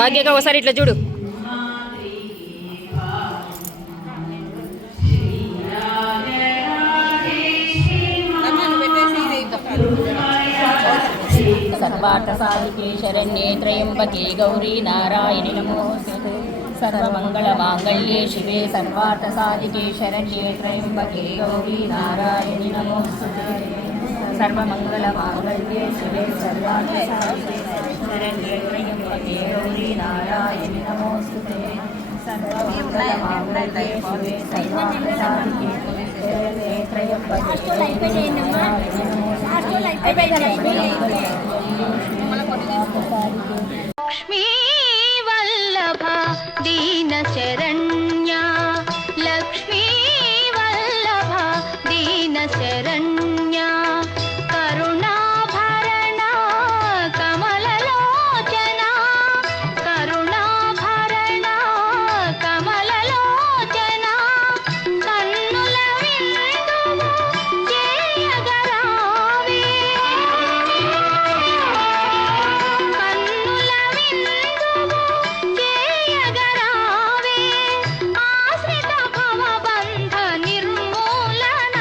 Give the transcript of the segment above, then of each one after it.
భాగ్యగా ఒకసారి ఇట్లా చూడు. సర్వార్థసాధికే శరణ్యే త్రయంబకే గౌరీ నారాయణి నమోస్తుతే. సర్వమంగళమాంగళ్యే శివే సర్వార్థసాధికే శరణ్యే త్రయంబకే గౌరీ నారాయణి నమోస్తుతే. సర్వమంగళమాంగళ్యే శివే సర్వార్థసాధికే శరణ్యే త్రయంబకే గౌరీ నారాయణి నమోస్తుతే. సర్వమంగళమాంగళ్యే శివే సర్వార్థసాధికే శరణ్యే త్రయంబకే లక్ష్మీ వల్లభ దీన శరణ్యా, లక్ష్మీ వల్లభ దీన శరణ్యా, కరుణాభరణ కమలలోచన, కరుణాభరణ కమలలోచన, కన్నుల విందువు చేయగరావే, కన్నుల విందువు చేయగరావే, ఆశ్రిత భవబంధ నిర్మూలన,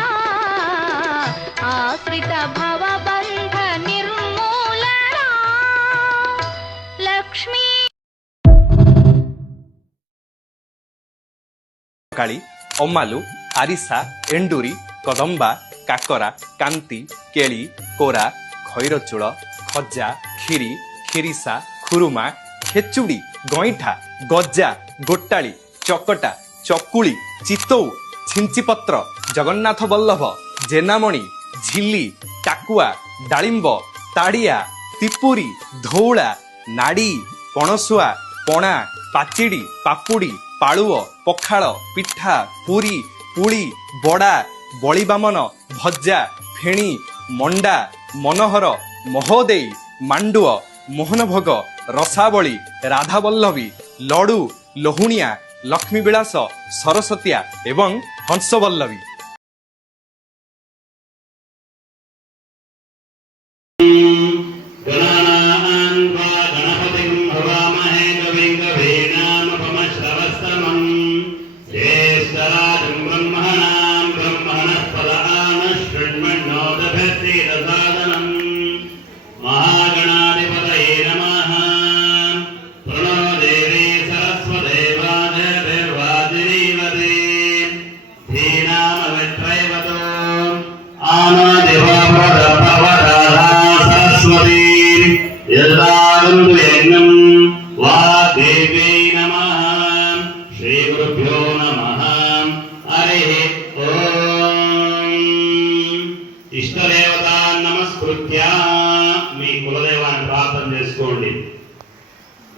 ఆశ్రిత భవబంధ నిర్మూలన, లక్ష్మీ କାଳି ଅମାଲୁ ଆରିସା ଏଣ୍ଡୁରି କଦମ୍ବା କାକରା କାନ୍ତି କେଳି କୋରା ଖଇରଚୂଳ ଖଜା କ୍ଷୀରି କ୍ଷୀରିସା ଖୁରୁମା ଖେଚୁଡ଼ି ଗଇଁଠା ଗଜା ଗୋଟାଳି ଚକଟା ଚକୁଳି ଚିତଉ ଛିଞ୍ଚିପତ୍ର ଜଗନ୍ନାଥ ବଲ୍ଲଭ ଜେନାମଣି ଝିଲି ଟାକୁଆ ଡାଳିମ୍ବ ତାଡ଼ିଆ ତିପୁରି ଧଉଳା ନାଡ଼ି ପଣସୁଆ ପଣା ପାଚିଡ଼ି ପାପୁଡ଼ି ପାଳୁଅ ପଖାଳ ପିଠା ପୁରୀ ପୁଳି ବଡ଼ା ବଳିବାମନ ଭଜା ଫେଣି ମଣ୍ଡା ମନୋହର ମହୋଦେଇ ମାଣ୍ଡୁଅ ମୋହନଭୋଗ ରସାବଳୀ ରାଧାବଲ୍ଲଭୀ ଲଡ଼ୁ ଲୋହୁଣିଆ ଲକ୍ଷ୍ମୀବିଳାସ ସରସ୍ୱତୀଆ ଏବଂ ହଂସବଲ୍ଲଭୀ। ఇష్టదేవతా నమస్కృత్య మీ కులదేవాన్ని ప్రార్థన చేసుకోండి.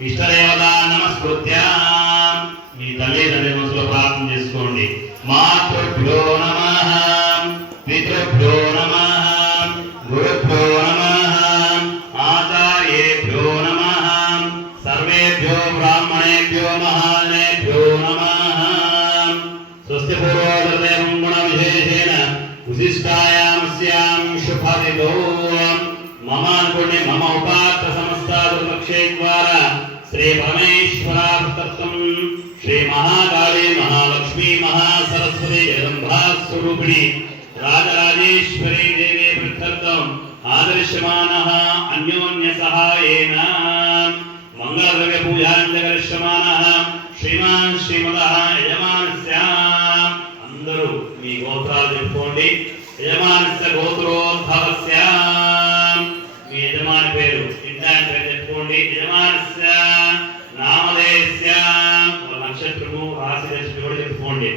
ఇష్టదేవతా నమస్కృత్య మీ తల్లిదండ్రుల మనసులో ప్రార్థన చేసుకోండి. మాతృభ్యో నమః, పితృభ్యో నమః, గురుభ్యో నమః, ఆచార్యేభ్యో నమః, సర్వేభ్యో బ్రాహ్మణేభ్యో మహాజనేభ్యో నమః. స్వస్తి పూర్వోదయం గుణ విశేషేణ ఉశిష్టాయామస్యాం శుభదితో మమ అనుకునే మమ ఉపాత్త సమస్తాదుర్లక్ష్యే ద్వారా శ్రీ పరమేశ్వరార్థత్వం శ్రీ మహాకాళీ మహాలక్ష్మీ మహాసరస్వతి జగదంబా స్వరూపిణి రాజరాజేశ్వరీ దేవీ ప్రీత్యర్థం ఆదర్శ్యమానః అన్యోన్య సహాయేన మంగళద్రవ్య పూజాంచ కరిష్యమానః శ్రీమాన్ శ్రీమదః యజమానస్య. అందరూ మీ గోత్రాలు చెప్పుకోండి. యజమానస్య గోత్రోద్భవస్య, మీ యజమాని పేరు ఇంటాయన పేరు చెప్పుకోండి. యజమానస్య నామధేయస్య, నక్షత్రము రాశి దశ కూడా చెప్పుకోండి.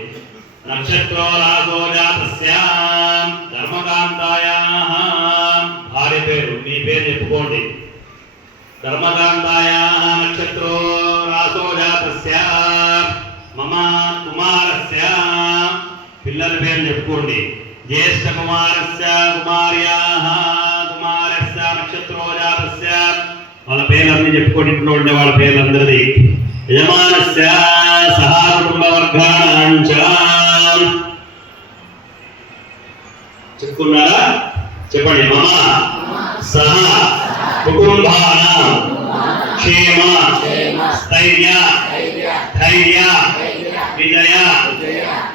నక్షత్రో రాసో జాతస్య ధర్మకాంతాయాః భార్య పేరు మీ పేరు చెప్పుకోండి. అందరి పేర్లు చెప్పుకోండి. జ్యేష్ఠ కుమారస్య కుమార్యాః కుమారస్య నక్షత్రోజాతస్య వాళ్ళ పేర్లన్నీ చెప్పుకోండి. ఇంట్లో ఉండే వాళ్ళ పేర్లందరిది. యజమానస్య సహా కుటుంబ వర్గాణాంచ చెప్పుకున్నారా? చెప్పండి. మమ సహ కుటుంబానాం క్షేమ స్థైర్య ధైర్య విజయ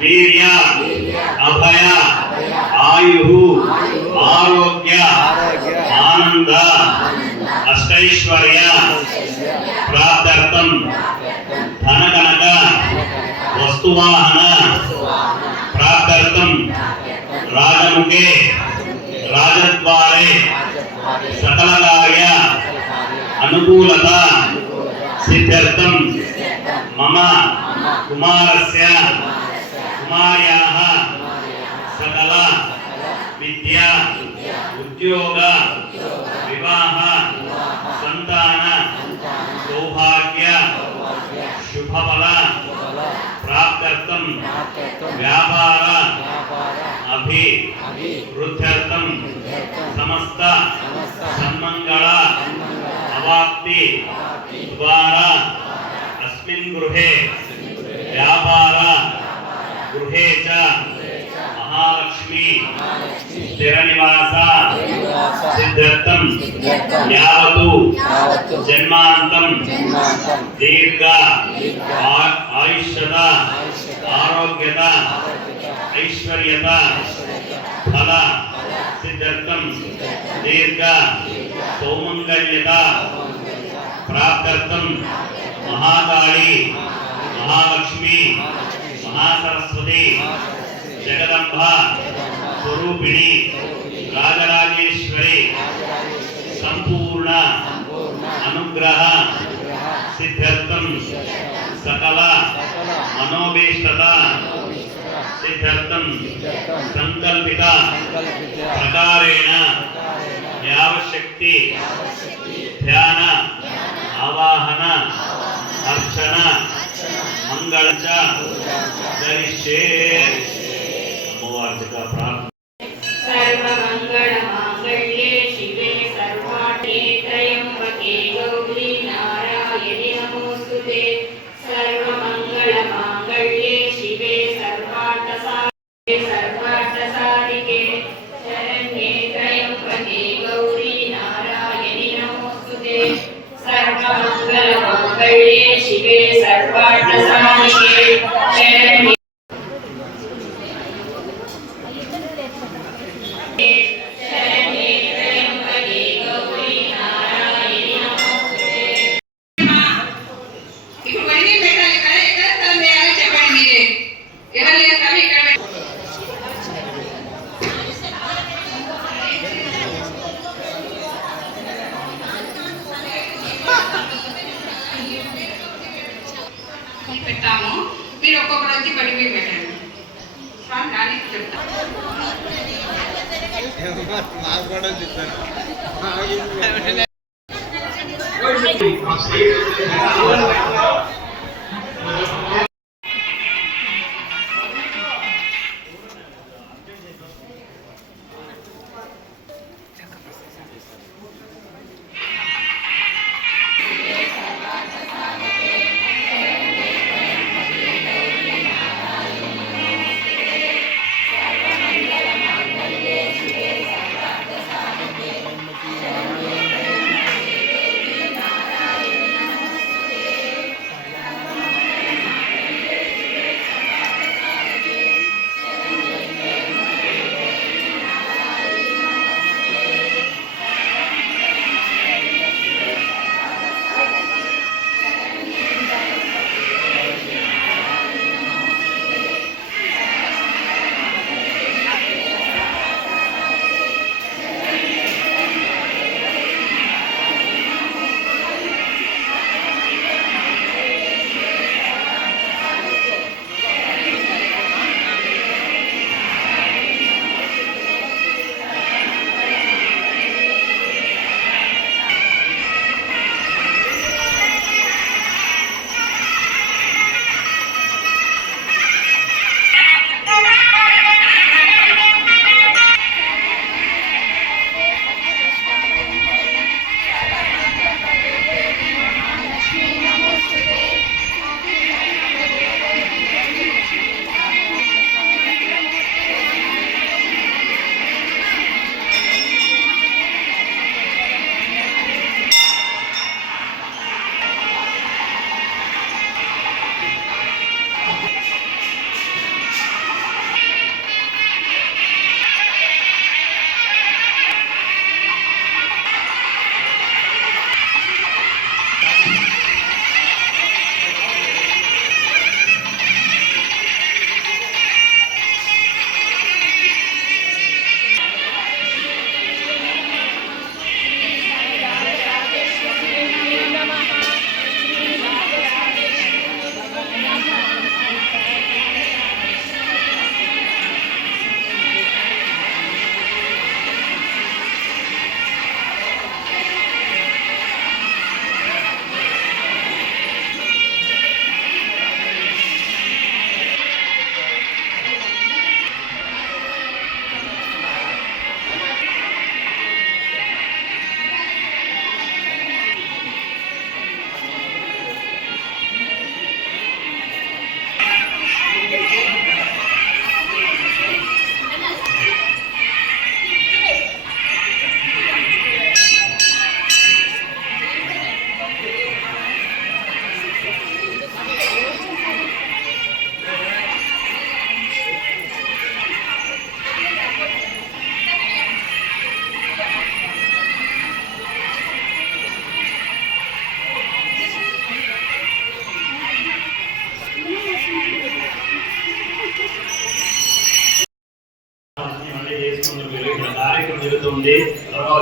వీర్య అభయ ఆయు ఆరోగ్య ఆనంద అష్టైశ్వర్య ప్రాప్త్యర్థం ధనకనక వస్తువాహన ప్రాప్త్యర్థం రాజముఖే రాజద్వారే సకల కార్య అనుకూలత సిద్ధ్యర్థం మమ కుమారస్య కుమార్యాః సకల విద్యా ఉద్యోగ వివాహ సంతాన సౌభాగ్య శుభఫల ప్రాప్త్యర్థం వ్యాపార అభివృద్ధ్యర్థం సమస్త సన్మంగళ అవాప్తి ద్వారా అస్మిన్ గృహే వ్యాపార గృహే చ మహాలక్ష్మి స్థిర నివాస సిద్ధ్యర్థం యావతు జన్మాంతం దీర్ఘ ఆయుష్యత ఆరోగ్యత ఐశ్వర్యత ఫల సిద్ధ్యర్థం దీర్ఘ సౌమంగళ్యత ప్రాప్త్యర్థం మహాకాళి మహాలక్ష్మి మహాసరస్వతి జగదంబ స్వరూపిణి రాజరాజేశ్వరి సంపూర్ణ అనుగ్రహ సిద్ధ్యర్థం సకల మనోభీష్టత సిద్ధ్యర్థం సంకల్పిత ప్రకారేణ యావశక్తి ధ్యాన ఆవాహన అర్చన మంగళ చ కరిష్యే. అమ్మవార్చిక ప్రార్థన. సర్వమంగళ మాంగళ్యే శివే సర్వాణి త్రయంబకే గౌరీ నారాయణి నమోస్తుతే. సర్వమంగళ మాంగళ్యే శివే సర్వార్థసాధికే శరణ్యే త్రయంబకే గౌరీ నారాయణి నమోస్తుతే. సర్వమంగళ మాంగళ్యే శివే సర్వార్థసాధికే శరణ్యే పెట్టాము. మీరు ఒక్కొక్కరు వచ్చి పడి మీద పెట్టండి. స్వామి నాని చెప్తాను.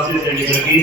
ఆశీస్సు ఎన్నికలకి